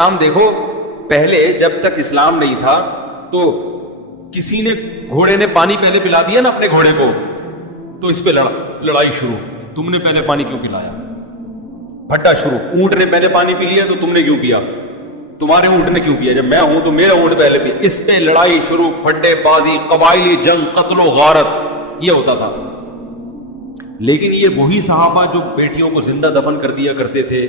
اسلام دیکھو، پہلے جب تک اسلام نہیں تھا تو کسی نے گھوڑے نے پانی پہلے پلا دیا نا اپنے گھوڑے کو، تو اس پہ لڑائی شروع، تم نے پہلے پانی کیوں پلایا؟ پھٹا شروع، اونٹ نے پہلے پانی پی لیا تو تم نے کیوں پیا؟ تمہارے اونٹ نے کیوں پیا؟ جب میں ہوں تو میرا اونٹ پہلے پیا۔ اس پہ لڑائی شروع، پھٹے بازی، قبائلی جنگ، قتل و غارت، یہ ہوتا تھا۔ لیکن یہ وہی صحابہ جو بیٹیوں کو زندہ دفن کر دیا کرتے تھے،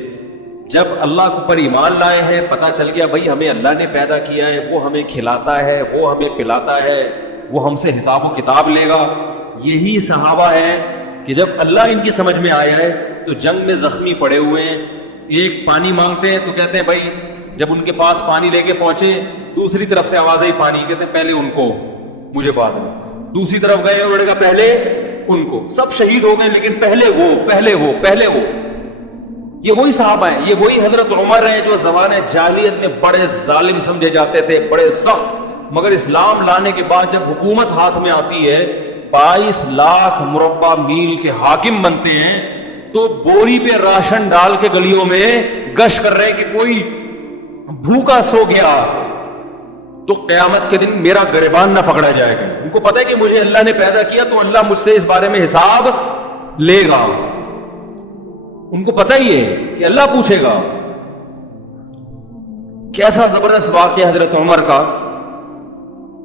جب اللہ پر ایمان لائے ہیں، پتہ چل گیا بھائی ہمیں اللہ نے پیدا کیا ہے، وہ ہمیں کھلاتا ہے، وہ ہمیں پلاتا ہے، وہ ہم سے حساب و کتاب لے گا۔ یہی صحابہ ہیں کہ جب اللہ ان کی سمجھ میں آیا ہے تو جنگ میں زخمی پڑے ہوئے ہیں، ایک پانی مانگتے ہیں تو کہتے ہیں بھائی، جب ان کے پاس پانی لے کے پہنچے، دوسری طرف سے آواز آئی پانی، کہتے ہیں پہلے ان کو، مجھے بعد میں۔ دوسری طرف گئے، انہوں نے کہا پہلے ان کو۔ سب شہید ہو گئے لیکن پہلے وہ، پہلے وہ، پہلے وہ۔ یہ وہی صحابہ ہیں، یہ وہی حضرت عمر ہیں جو زمانہ جاہلیت میں بڑے ظالم سمجھے جاتے تھے، بڑے سخت، مگر اسلام لانے کے بعد جب حکومت ہاتھ میں آتی ہے، 22 لاکھ مربع میل کے حاکم بنتے ہیں، تو بوری پہ راشن ڈال کے گلیوں میں گشت کر رہے ہیں کہ کوئی بھوکا سو گیا تو قیامت کے دن میرا گریبان نہ پکڑا جائے گا۔ ان کو پتہ ہے کہ مجھے اللہ نے پیدا کیا تو اللہ مجھ سے اس بارے میں حساب لے گا۔ ان کو پتہ ہی ہے کہ اللہ پوچھے گا۔ کیسا زبردست واقعہ حضرت عمر کا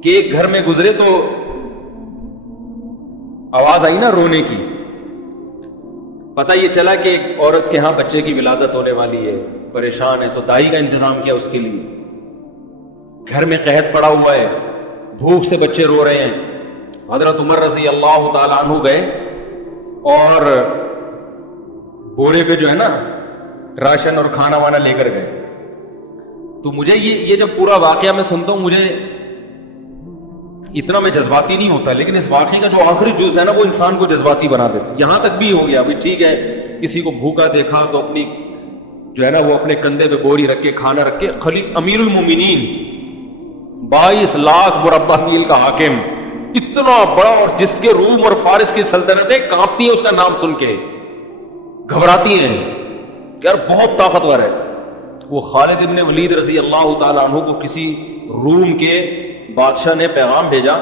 کہ ایک گھر میں گزرے تو آواز آئی نا رونے کی، پتہ یہ چلا کہ ایک عورت کے ہاں بچے کی ولادت ہونے والی ہے، پریشان ہے، تو دائی کا انتظام کیا اس کے لیے۔ گھر میں قحط پڑا ہوا ہے، بھوک سے بچے رو رہے ہیں۔ حضرت عمر رضی اللہ تعالیٰ عنہ گئے اور بورے پہ جو ہے نا راشن اور کھانا وانا لے کر گئے۔ تو مجھے یہ جب پورا واقعہ میں سنتا ہوں، مجھے اتنا میں جذباتی نہیں ہوتا، لیکن اس واقعے کا جو آخری جز ہے نا وہ انسان کو جذباتی بنا دیتا۔ یہاں تک بھی ہو گیا بھائی ٹھیک ہے، کسی کو بھوکا دیکھا تو اپنی جو ہے نا وہ اپنے کندھے پہ بوری رکھ کے کھانا رکھ کے، امیر المومنین 22 لاکھ مربع میل کا حاکم، اتنا بڑا، اور جس کے روم اور فارس کی سلطنتیں کانپتی ہیں اس کا نام سن کے، گھبراتی ہیں کہ یار بہت طاقتور ہے۔ وہ خالد ابن ولید رضی اللہ تعالیٰ عنہ کو کسی روم کے بادشاہ نے پیغام بھیجا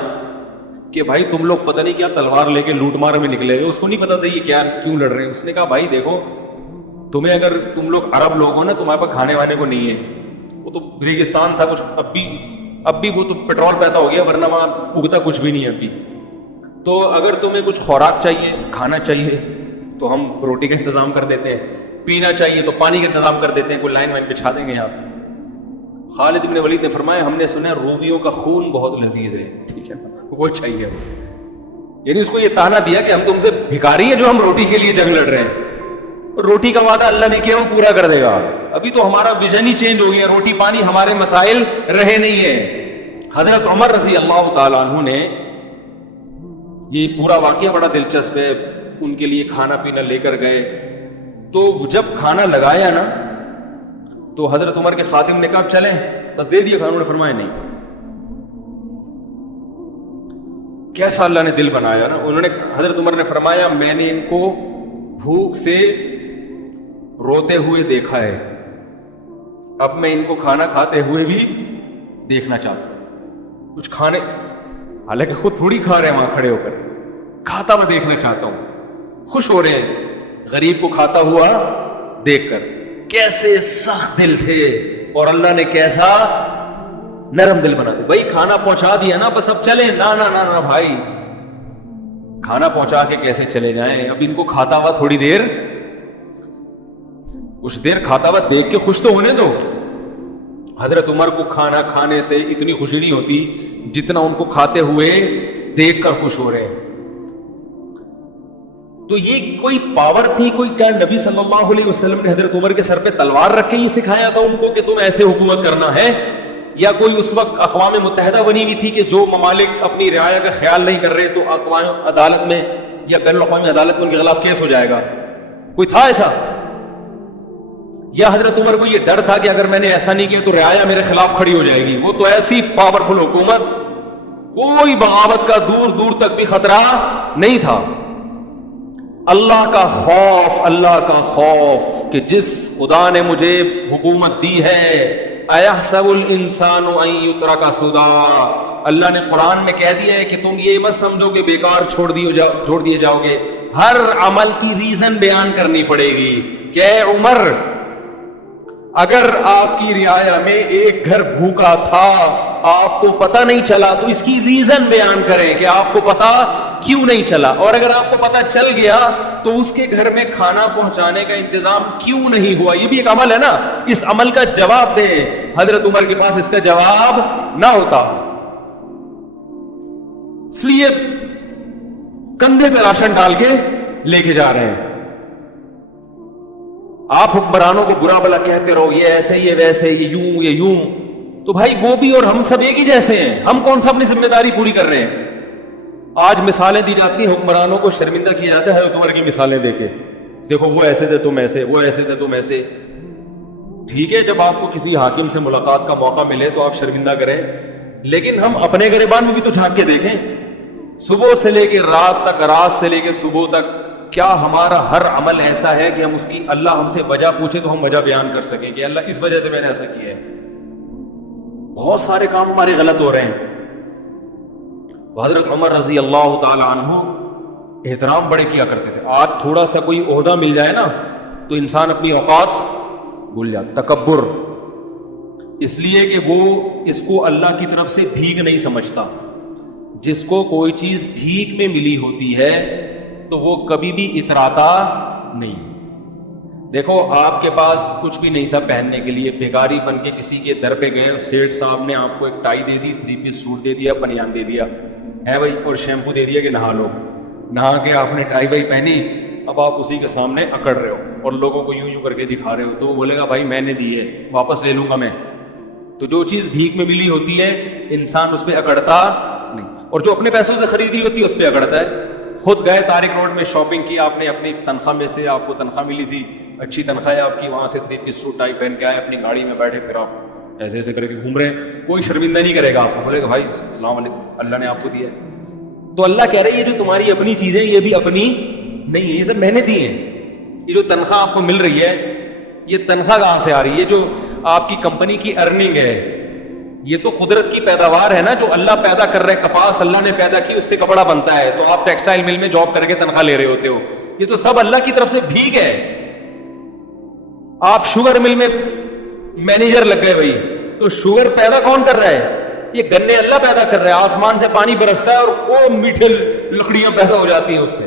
کہ بھائی تم لوگ پتہ نہیں کیا تلوار لے کے لوٹ مار میں نکلے ہوئے۔ اس کو نہیں پتا تھا یہ کیا کیوں لڑ رہے ہیں۔ اس نے کہا بھائی دیکھو، تمہیں اگر تم لوگ عرب لوگ ہو نا، تمہارے پاس کھانے وانے کو نہیں ہے، وہ تو ریگستان تھا کچھ، اب بھی وہ تو پیٹرول پیدا ہو گیا، ورنہ وہاں اگتا کچھ بھی نہیں ہے اب بھی۔ تو اگر تمہیں کچھ خوراک چاہیے، کھانا چاہیے تو ہم روٹی کا انتظام کر دیتے ہیں، پینا چاہیے تو پانی کا انتظام کر دیتے ہیں، کوئی لائن وائن بچھا دیں گے آپ۔ خالد بن ولید نے فرمایا ہم نے سنا رومیوں کا خون بہت لذیذ ہے، ٹھیک ہے نا، وہ چاہیے۔ یعنی اس کو یہ تانا دیا کہ ہم تم سے بھکاری ہیں جو ہم روٹی کے لیے جنگ لڑ رہے ہیں، روٹی کا وعدہ اللہ نے کیا وہ پورا کر دے گا۔ ابھی تو ہمارا ویژن ہی چینج ہو گیا، روٹی پانی ہمارے مسائل رہے نہیں ہیں۔ حضرت عمر رضی اللہ تعالیٰ عنہ نے یہ پورا واقعہ بڑا دلچسپ ہے، ان کے لیے کھانا پینا لے کر گئے، تو جب کھانا لگایا نا تو حضرت عمر کے خادم نے کہا چلیں بس دے دیا کھانا، انہوں نے فرمایا نہیں۔ کیسا اللہ نے دل بنایا نا، انہوں نے، حضرت عمر نے فرمایا میں نے ان کو بھوک سے روتے ہوئے دیکھا ہے، اب میں ان کو کھانا کھاتے ہوئے بھی دیکھنا چاہتا ہوں۔ کچھ کھانے، حالانکہ خود تھوڑی کھا رہے ہیں وہاں کھڑے ہو کر، کھاتا میں دیکھنا چاہتا ہوں۔ خوش ہو رہے ہیں غریب کو کھاتا ہوا دیکھ کر۔ کیسے سخت دل تھے، اور اللہ نے کیسا نرم دل بنا دیا۔ بھائی کھانا پہنچا دیا نا، بس اب چلیں، نا نا نا نا بھائی، کھانا پہنچا کے کیسے چلے جائیں؟ اب ان کو کھاتا ہوا تھوڑی دیر، کچھ دیر کھاتا ہوا دیکھ کے خوش تو ہونے دو۔ حضرت عمر کو کھانا کھانے سے اتنی خوشی نہیں ہوتی جتنا ان کو کھاتے ہوئے دیکھ کر خوش ہو رہے ہیں۔ تو یہ کوئی پاور تھی، کوئی کیا نبی صلی اللہ علیہ وسلم نے حضرت عمر کے سر پہ تلوار رکھ کے یہ سکھایا تھا ان کو کہ تم ایسے حکومت کرنا ہے؟ یا کوئی اس وقت اقوام متحدہ بنی ہوئی تھی کہ جو ممالک اپنی رعایا کا خیال نہیں کر رہے تو اقوام عدالت میں یا بین الاقوامی عدالت میں ان کے خلاف کیس ہو جائے گا؟ کوئی تھا ایسا؟ یا حضرت عمر کو یہ ڈر تھا کہ اگر میں نے ایسا نہیں کیا تو رعایا میرے خلاف کھڑی ہو جائے گی؟ وہ تو ایسی پاورفل حکومت، کوئی بغاوت کا دور دور تک بھی خطرہ نہیں تھا۔ اللہ کا خوف، اللہ کا خوف کہ جس خدا نے مجھے حکومت دی ہے اَيَحْسَبُ الْإِنسَانُ أَن يُتْرَكَ سُدًى، اللہ نے قرآن میں کہہ دیا ہے کہ تم یہ مت سمجھو کہ بیکار چھوڑ دیے جاؤ گے. ہر عمل کی ریزن بیان کرنی پڑے گی کہ اے عمر، اگر آپ کی رعایا میں ایک گھر بھوکا تھا، آپ کو پتہ نہیں چلا، تو اس کی ریزن بیان کریں کہ آپ کو پتہ کیوں نہیں چلا، اور اگر آپ کو پتہ چل گیا تو اس کے گھر میں کھانا پہنچانے کا انتظام کیوں نہیں ہوا. یہ بھی ایک عمل ہے نا، اس عمل کا جواب دیں. حضرت عمر کے پاس اس کا جواب نہ ہوتا، اس لیے کندھے پہ راشن ڈال کے لے کے جا رہے ہیں. آپ حکمرانوں کو برا بلا کہتے رہو، یہ ایسے یہ ویسے، یہ یوں، تو بھائی وہ بھی اور ہم سب ایک ہی جیسے ہیں. ہم کون سا اپنی ذمہ داری پوری کر رہے ہیں؟ آج مثالیں دی جاتی ہیں، حکمرانوں کو شرمندہ کیا جاتا ہے حضرت عمر کی مثالیں دے کے. دیکھو وہ ایسے تھے تم ایسے، وہ ایسے تھے تم ایسے. ٹھیک ہے، جب آپ کو کسی حاکم سے ملاقات کا موقع ملے تو آپ شرمندہ کریں، لیکن ہم اپنے گریبان میں بھی تو جھانک کے دیکھیں. صبح سے لے کے رات تک، رات سے لے کے صبح تک، کیا ہمارا ہر عمل ایسا ہے کہ ہم اس کی، اللہ ہم سے وجہ پوچھے تو ہم وجہ بیان کر سکیں کہ اللہ اس وجہ سے میں نے ایسا کیا ہے؟ بہت سارے کام ہمارے غلط ہو رہے ہیں. حضرت عمر رضی اللہ تعالی عنہ احترام بڑے کیا کرتے تھے. آج تھوڑا سا کوئی عہدہ مل جائے نا تو انسان اپنی اوقات بھول جاتا. تکبر، اس لیے کہ وہ اس کو اللہ کی طرف سے بھیک نہیں سمجھتا. جس کو کوئی چیز بھیک میں ملی ہوتی ہے تو وہ کبھی بھی اتراتا نہیں. دیکھو آپ کے پاس کچھ بھی نہیں تھا پہننے کے لیے، بھیکاری بن کے کسی کے در پہ گئے، سیٹھ صاحب نے آپ کو ایک ٹائی دے دی، 3 پیس سوٹ دے دیا، بنیان دے دیا ہے بھائی، اور شیمپو دے دیا کہ نہا لو. نہا کے آپ نے ٹائی بائی پہنی، اب آپ اسی کے سامنے اکڑ رہے ہو اور لوگوں کو یوں کر کے دکھا رہے ہو، تو وہ بولے گا بھائی میں نے دی ہے، واپس لے لوں گا میں. تو جو چیز بھیک میں ملی ہوتی ہے انسان اس پہ اکڑتا نہیں، اور جو اپنے پیسوں سے خریدی ہوتی ہے اس پہ اکڑتا ہے. خود گئے طارق روڈ میں شاپنگ کی آپ نے، اپنی تنخواہ میں سے، آپ کو تنخواہ ملی تھی، اچھی تنخواہ ہے آپ کی، وہاں سے 3 پیس سوٹ ٹائی پہن کے آئے، اپنی گاڑی میں بیٹھے، پھر آپ ایسے ایسے کر کے گھوم رہے ہیں. کوئی شرمندہ نہیں کرے گا آپ کو، بولے گا بھائی السلام علیکم، اللہ نے آپ کو دیا ہے. تو اللہ کہہ رہے ہیں یہ جو تمہاری اپنی چیزیں یہ بھی اپنی نہیں ہے، یہ سب میں نے دی ہیں. یہ جو تنخواہ آپ کو مل رہی ہے یہ تنخواہ کہاں سے آ رہی ہے؟ جو آپ کی کمپنی کی ارننگ ہے یہ تو قدرت کی پیداوار ہے نا، جو اللہ پیدا کر رہے. کپاس اللہ نے پیدا کی، اس سے کپڑا بنتا ہے، تو آپ ٹیکسٹائل مل میں جاب کر کے تنخواہ لے رہے ہوتے ہو. یہ تو سب اللہ کی طرف سے بھیک ہے. آپ شوگر مل میں مینیجر لگ گئے بھائی، تو شوگر پیدا کون کر رہا ہے؟ یہ گنے اللہ پیدا کر رہا ہے. آسمان سے پانی برستا ہے اور وہ میٹھے لکڑیاں پیدا ہو جاتی ہیں، اس سے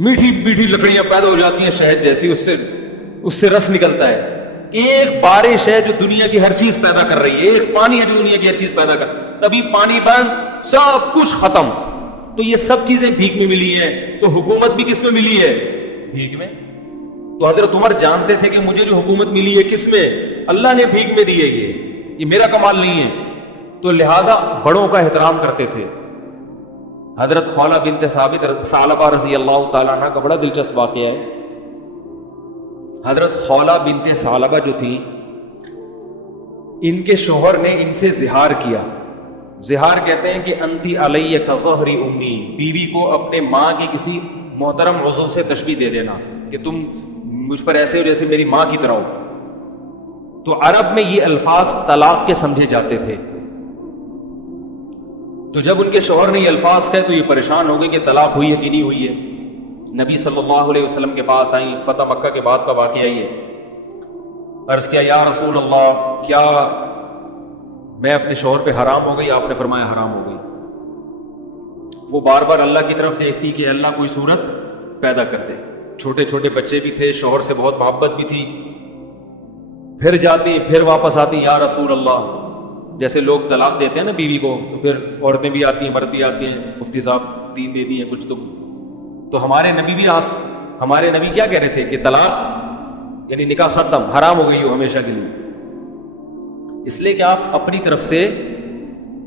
میٹھی میٹھی لکڑیاں پیدا ہو جاتی ہیں شہد جیسی، اس سے رس نکلتا ہے. ایک بارش ہے جو دنیا کی ہر چیز پیدا کر رہی ہے، ایک پانی ہے جو دنیا کی ہر چیز پیدا کر، تبھی پانی بند، سب کچھ ختم. تو یہ سب چیزیں بھیک میں ملی ہیں. تو حکومت بھی کس میں ملی ہے؟ بھیک میں. تو حضرت عمر جانتے تھے کہ مجھے جو حکومت ملی ہے کس میں؟ اللہ نے بھیک میں دی ہے، یہ میرا کمال نہیں ہے. تو لہذا بڑوں کا احترام کرتے تھے. حضرت خولہ بنت ثعلبہ رضی اللہ تعالیٰ عنہ کا بڑا دلچسپ واقعہ ہے. حضرت خولہ بنت ثعلبہ جو تھی، ان کے شوہر نے ان سے زہار کیا. زہار کہتے ہیں کہ انتی علیہ کظہر امی، بیوی کو اپنے ماں کے کسی محترم عضو سے تشبیہ دے دینا کہ تم مجھ پر ایسے ہو جیسے میری ماں کی طرح ہو. تو عرب میں یہ الفاظ طلاق کے سمجھے جاتے تھے. تو جب ان کے شوہر نے یہ الفاظ کہے تو یہ پریشان ہو گئے کہ طلاق ہوئی ہے کہ نہیں ہوئی ہے. نبی صلی اللہ علیہ وسلم کے پاس آئیں، فتح مکہ کے بعد کا واقعہ یہ. عرض کیا یا رسول اللہ، کیا میں اپنے شوہر پہ حرام ہو گئی؟ آپ نے فرمایا حرام ہو گئی. وہ بار بار اللہ کی طرف دیکھتی کہ اللہ کوئی صورت پیدا کر دے. چھوٹے چھوٹے بچے بھی تھے، شوہر سے بہت محبت بھی تھی. پھر جاتی، پھر واپس آتی، یا رسول اللہ. جیسے لوگ طلاق دیتے ہیں نا بیوی کو، تو پھر عورتیں بھی آتی ہیں، مرد بھی آتے ہیں، مفتی صاحب 3 دے دی ہیں کچھ. تو ہمارے نبی کیا کہہ رہے تھے کہ طلاق یعنی نکاح ختم، حرام ہو گئی ہو ہمیشہ کے لیے. اس لیے کہ آپ اپنی طرف سے،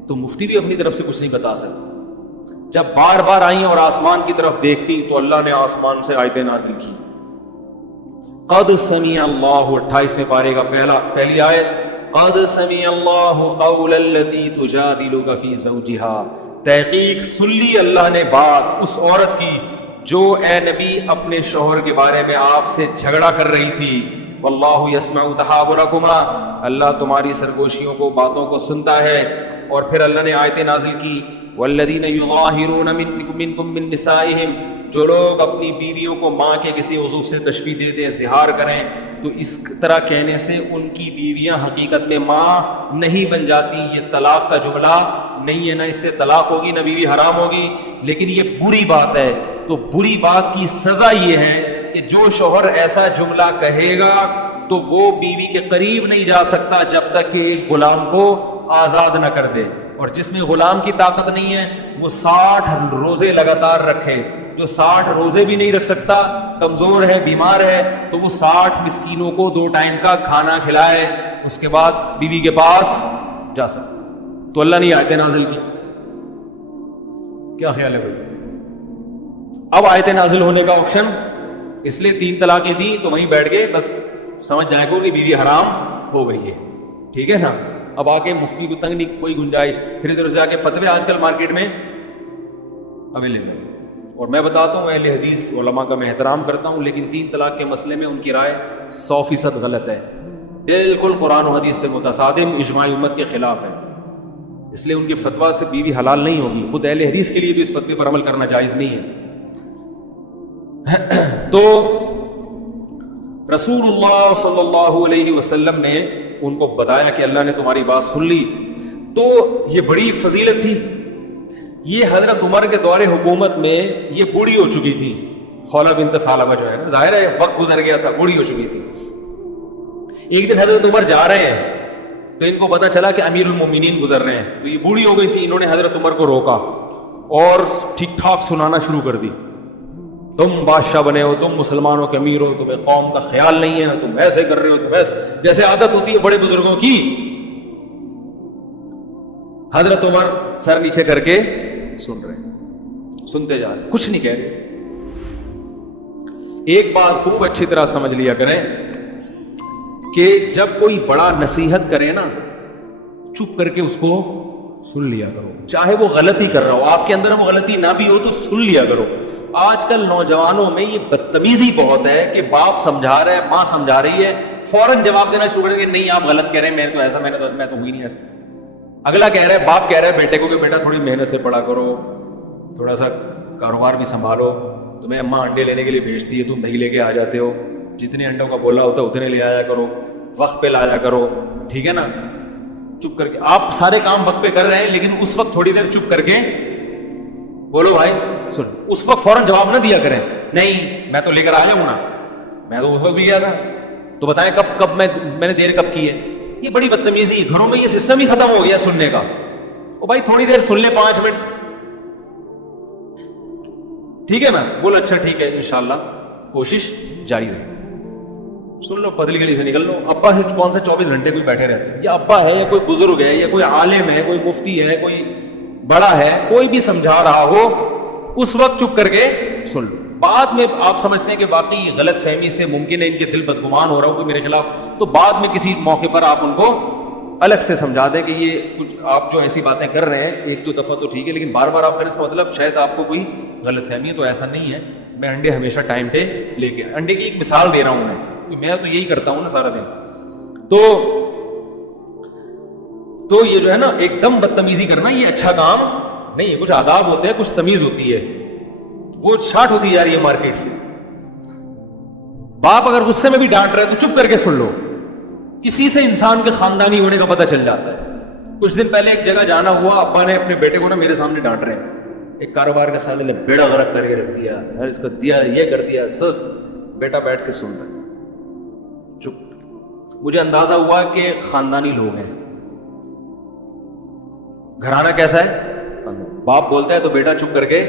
تو مفتی بھی اپنی طرف سے کچھ نہیں بتا سکتے. جب بار بار آئیں اور آسمان کی طرف دیکھتی تو اللہ نے آسمان سے آیتیں نازل کی. قد سمع اللہ، 28ویں پارے کا پہلی آیت، قد سمع اللہ قول التی تجادلک فی زوجها، تحقیق سن لی اللہ نے بات اس عورت کی جو اے نبی اپنے شوہر کے بارے میں آپ سے جھگڑا کر رہی تھی. واللہ یسمع تحاورکما، اللہ تمہاری سرگوشیوں کو، باتوں کو سنتا ہے. اور پھر اللہ نے آیت نازل کی والذین یظاہرون منکم من نسائہم، جو لوگ اپنی بیویوں کو ماں کے کسی عضو سے تشبیہ دے دیں، اظہار کریں، تو اس طرح کہنے سے ان کی بیویاں حقیقت میں ماں نہیں بن جاتی. یہ طلاق کا جملہ نہیں ہے، نہ اس سے طلاق ہوگی نہ بیوی حرام ہوگی، لیکن یہ بری بات ہے. تو بری بات کی سزا یہ ہے کہ جو شوہر ایسا جملہ کہے گا تو وہ بیوی کے قریب نہیں جا سکتا جب تک کہ ایک غلام کو آزاد نہ کر دے. اور جس میں غلام کی طاقت نہیں ہے وہ 60 روزے لگاتار رکھے. جو 60 روزے بھی نہیں رکھ سکتا، کمزور ہے، بیمار ہے، تو وہ 60 مسکینوں کو 2 ٹائم کا کھانا کھلائے، اس کے بعد بیوی کے پاس جا سکتا. تو اللہ نے آیت نازل کی. کیا خیال ہے بھائی؟ اب آیت نازل ہونے کا آپشن اس لیے 3 طلاقیں دی تو وہیں بیٹھ گئے، بس سمجھ جائے گا کہ بیوی حرام ہو گئی ہے. ٹھیک ہے نا؟ اب آگے مفتی کو تنگ نہیں کوئی گنجائش، پھر ادھر سے آ کے فتوے آج کل مارکیٹ میں اویلیبل. اور میں بتاتا ہوں اہل حدیث علماء کا میں احترام کرتا ہوں، لیکن 3 طلاق کے مسئلے میں ان کی رائے 100% غلط ہے، بالکل قرآن و حدیث سے متصادم، اجماع امت کے خلاف ہے. اس لیے ان کے فتویٰ سے بیوی حلال نہیں ہوگی. خود اہل حدیث کے لیے بھی اس فتوے پر عمل کرنا جائز نہیں ہے. تو رسول اللہ صلی اللہ علیہ وسلم نے ان کو بتایا کہ اللہ نے تمہاری بات سن لی. تو یہ بڑی فضیلت تھی. یہ حضرت عمر کے دور حکومت میں یہ بوڑھی ہو چکی تھی، خولہ بنت ثعلبہ جو ہے نا، ظاہر ہے وقت گزر گیا تھا، بوڑھی ہو چکی تھی. ایک دن حضرت عمر جا رہے ہیں تو ان کو پتا چلا کہ امیر المومنین گزر رہے ہیں، تو یہ بوڑھی ہو گئی تھی. انہوں نے حضرت عمر کو روکا اور ٹھیک ٹھاک سنانا شروع کر دی. تم بادشاہ بنے ہو، تم مسلمانوں کے امیر ہو، تمہیں قوم کا خیال نہیں ہے، تم ایسے کر رہے ہو، تم ایسے، جیسے عادت ہوتی ہے بڑے بزرگوں کی. حضرت عمر سر نیچے کر کے سن رہے ہیں، سنتے جا رہے، کچھ نہیں کہہ رہے. ایک بات خوب اچھی طرح سمجھ لیا کریں کہ جب کوئی بڑا نصیحت کرے نا، چپ کر کے اس کو سن لیا کرو، چاہے وہ غلطی کر رہا ہو، آپ کے اندر وہ غلطی نہ بھی ہو تو سن لیا کرو. آج کل نوجوانوں میں یہ بدتمیزی بہت ہے کہ باپ سمجھا رہا ہے، ماں سمجھا رہی ہے، فوراً جواب دینا شروع کر دیں کہ نہیں آپ غلط کہہ رہے ہیں، میں تو ایسا، میں تو ہوئی نہیں ایسا. اگلا کہہ رہا ہے، باپ کہہ رہا ہے بیٹے کو کہ بیٹا تھوڑی محنت سے پڑھا کرو، تھوڑا سا کاروبار بھی سنبھالو، تمہیں اماں انڈے لینے کے لیے بھیجتی ہے، تم دہی لے کے آ جاتے ہو، جتنے انڈوں کا بولا ہوتا ہے اتنے لے آیا کرو، وقت پہ لایا کرو. ٹھیک ہے نا؟ چپ کر کے آپ سارے کام وقت پہ کر رہے ہیں، لیکن اس وقت تھوڑی دیر چپ کر کے بولو بھائی سن. اس وقت فوراً جواب نہ دیا کریں، نہیں میں تو لے کر آ جاؤں نا، میں تو اس وقت بھی گیا تھا، تو بتائیں کب میں نے دیر کب کی ہے. یہ بڑی بدتمیزی ہے. گھروں میں یہ سسٹم ہی ختم ہو گیا سننے کا. او بھائی تھوڑی دیر سن لے، 5 منٹ، ٹھیک ہے نا؟ بول اچھا ٹھیک ہے، انشاءاللہ کوشش جاری رہے. سن لو، پتلی گلی سے نکل لو. ابا سے کون سے 24 گھنٹے کوئی بیٹھے رہتے ہیں؟ یا ابا ہے، یا کوئی بزرگ ہے، یا کوئی عالم ہے، کوئی مفتی ہے، کوئی بڑا ہے، کوئی بھی سمجھا رہا ہو، اس وقت چپ کر کے سن لو. بعد میں آپ سمجھتے ہیں کہ واقعی یہ غلط فہمی سے ممکن ہے ان کے دل بدگمان ہو رہا ہو کہ میرے خلاف، تو بعد میں کسی موقع پر آپ ان کو الگ سے سمجھا دیں کہ یہ کچھ آپ جو ایسی باتیں کر رہے ہیں 1-2 دفعہ تو ٹھیک ہے، لیکن بار بار آپ کریں اس کا مطلب شاید آپ کو کوئی غلط فہمی ہے. تو ایسا نہیں ہے. میں انڈے ہمیشہ ٹائم پہ لے کے، انڈے کی ایک مثال دے رہا ہوں میں تو یہی کرتا ہوں نا سارا دن. تو یہ جو ہے نا ایک دم بدتمیزی کرنا یہ اچھا کام نہیں ہے. کچھ آداب ہوتے ہیں، کچھ تمیز ہوتی ہے، وہ شارٹ ہوتی جا رہی ہے مارکیٹ سے. باپ اگر غصے میں بھی ڈانٹ رہا ہے تو چپ کر کے سن لو. کسی سے انسان کے خاندانی ہونے کا پتہ چل جاتا ہے. کچھ دن پہلے ایک جگہ جانا ہوا، ابا نے اپنے بیٹے کو نا میرے سامنے ڈانٹ رہے ہیں، ایک کاروبار کا سالے نے بیڑا غرق کر کے رکھ دیا، اس کو دیا، یہ کر دیا، سست. بیٹا بیٹھ کے سن رہا ہے چپ. مجھے اندازہ ہوا کہ خاندانی لوگ ہیں. گھرانہ کیسا ہے؟ باپ بولتا ہے تو بیٹا چپ کر کے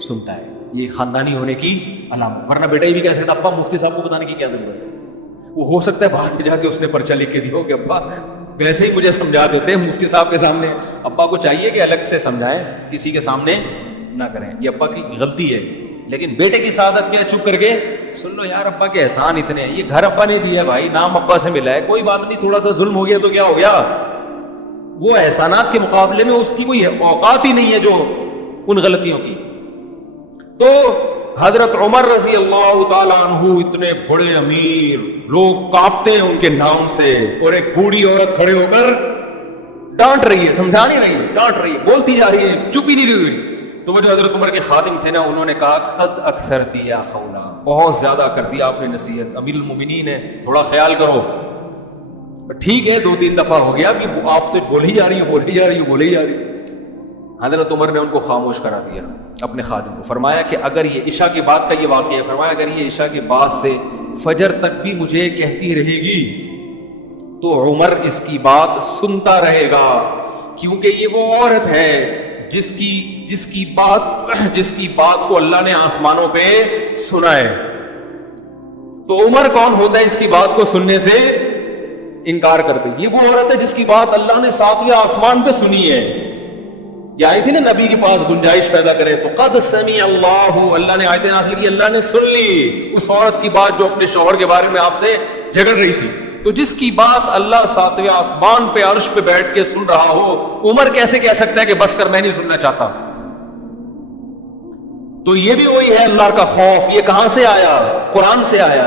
سنتا ہے. یہ خاندانی ہونے کی علامت. ورنہ بیٹا یہ بھی کہہ سکتا ابا مفتی صاحب کو بتانے کی کیا ضرورت ہے. وہ ہو سکتا ہے بعد میں جا کے اس نے پرچہ لکھ کے دیا کہ ابا ویسے ہی مجھے سمجھا دیتے ہیں مفتی صاحب کے سامنے. ابا کو چاہیے کہ الگ سے سمجھائیں، کسی کے سامنے نہ کریں. یہ ابا کی غلطی ہے. لیکن بیٹے کی سعادت کیا؟ چپ کر کے سن لو. یار ابا کے احسان اتنے ہیں، یہ گھر ابا نے دیا بھائی، نام ابا سے ملا ہے، کوئی بات نہیں، تھوڑا سا ظلم ہو گیا تو کیا ہو گیا. وہ احسانات کے مقابلے میں اس کی کوئی اوقات ہی نہیں ہے جو ان غلطیوں کی. تو حضرت عمر رضی اللہ تعالیٰ عنہ اتنے بڑے امیر، لوگ کانپتے ہیں ان کے نام سے، اور ایک بوڑھی عورت کھڑے ہو کر ڈانٹ رہی ہے، سمجھا نہیں رہی، ڈانٹ رہی ہے، بولتی جا رہی ہے، چپ ہی نہیں رہی۔ تو وہ جو حضرت عمر کے خادم تھے نا، انہوں نے کہا قد اکثرتی یا خولا، بہت زیادہ کر دیا آپ نے نصیحت، امیر المومنین ہے، تھوڑا خیال کرو۔ ٹھیک ہے 2-3 دفعہ ہو گیا، ابھی آپ تو بول ہی جا رہی ہو۔ حضرت عمر نے ان کو خاموش کرا دیا، اپنے خادم کو، فرمایا کہ اگر یہ عشاء کے بعد کا یہ واقعہ ہے، فرمایا اگر یہ عشاء کے بعد سے فجر تک بھی مجھے کہتی رہے گی تو عمر اس کی بات سنتا رہے گا، کیونکہ یہ وہ عورت ہے جس کی بات کو اللہ نے آسمانوں پہ سنا ہے۔ تو عمر کون ہوتا ہے اس کی بات کو سننے سے انکار کر دے؟ یہ وہ عورت ہے جس کی بات اللہ نے 7ویں آسمان پہ سنی ہے۔ یہ آئی تھی نا نبی کے پاس گنجائش پیدا کرے، تو قد سمع اللہ نے آیتیں نازل کی، اللہ نے سن لی اس عورت کی بات جو اپنے شوہر کے بارے میں آپ سے جھگڑ رہی تھی۔ تو جس کی بات اللہ 7ویں آسمان پہ عرش پہ بیٹھ کے سن رہا ہو، عمر کیسے کہہ سکتا ہے کہ بس کر میں نہیں سننا چاہتا؟ تو یہ بھی وہی ہے اللہ کا خوف۔ یہ کہاں سے آیا؟ قرآن سے آیا۔